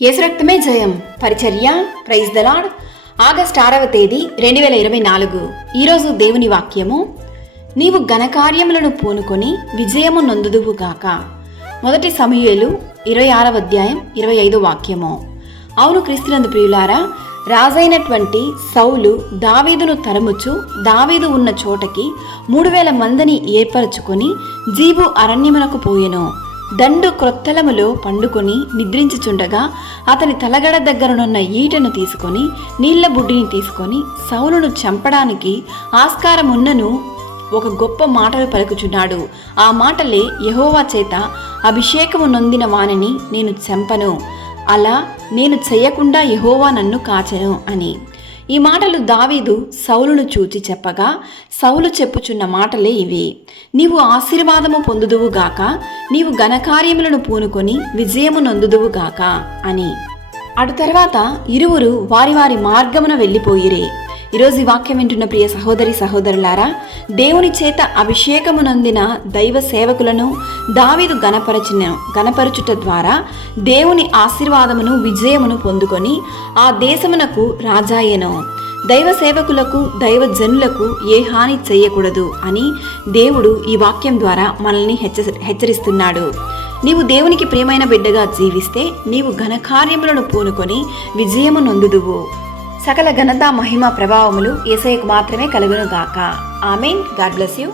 యేసు రక్తమే జయం. పరిచర్య. Praise the lord. ఆగస్టు 6వ తేదీ 2024. ఈరోజు దేవుని వాక్యము, నీవు ఘనకార్యములను పూనుకొని విజయము నొందుదువుగాక. 1 సమూయేలు 26వ అధ్యాయం 25వ వాక్యము. అవును క్రీస్తునందు ప్రియులారా, రాజైనటువంటి సౌలు దావీదును తరుముచు దావీదు ఉన్న చోటకి 3000 మందిని ఏర్పరచుకొని జీబు అరణ్యమునకు పోయెను. దండు క్రొత్తలములో పండుకొని నిద్రించుచుండగా అతని తలగడ దగ్గరనున్న ఈటను తీసుకొని నీళ్ల బుడ్డిని తీసుకొని సౌలును చంపడానికి ఆస్కారమున్నను ఒక గొప్ప మాటలు పలుకుచున్నాడు. ఆ మాటలే, యెహోవా చేత అభిషేకము నొందిన వానిని నేను చంపను, అలా నేను చెయ్యకుండా యెహోవా నన్ను కాచెను అని. ఈ మాటలు దావీదు సౌలును చూచి చెప్పగా సౌలు చెప్పుచున్న మాటలే ఇవి: నీవు ఆశీర్వాదము పొందుదువుగాక, నీవు ఘనకార్యములను పూనుకొని విజయము నొందుదువుగాక అని. అటు తర్వాత ఇరువురు వారి వారి మార్గమున వెళ్ళిపోయిరే. ఈరోజు ఈ వాక్యం వింటున్న ప్రియ సహోదరి సహోదరులారా, దేవుని చేత అభిషేకము నొందిన దైవ సేవకులను దావీదు గణపరచుట ద్వారా దేవుని ఆశీర్వాదమును విజయమును పొందుకొని ఆ దేశమునకు రాజాయెను. దైవ సేవకులకు దైవ జనులకు ఏ హాని చేయకూడదు అని దేవుడు ఈ వాక్యం ద్వారా మనల్ని హెచ్చరిస్తున్నాడు. నీవు దేవునికి ప్రియమైన బిడ్డగా జీవిస్తే నీవు ఘనకార్యములను పూనుకొని విజయము నొందుదువు. సకల ఘనత మహిమ ప్రభావములు యేసయ్యకు మాత్రమే కలుగును గాక. ఆమేన్. God bless you.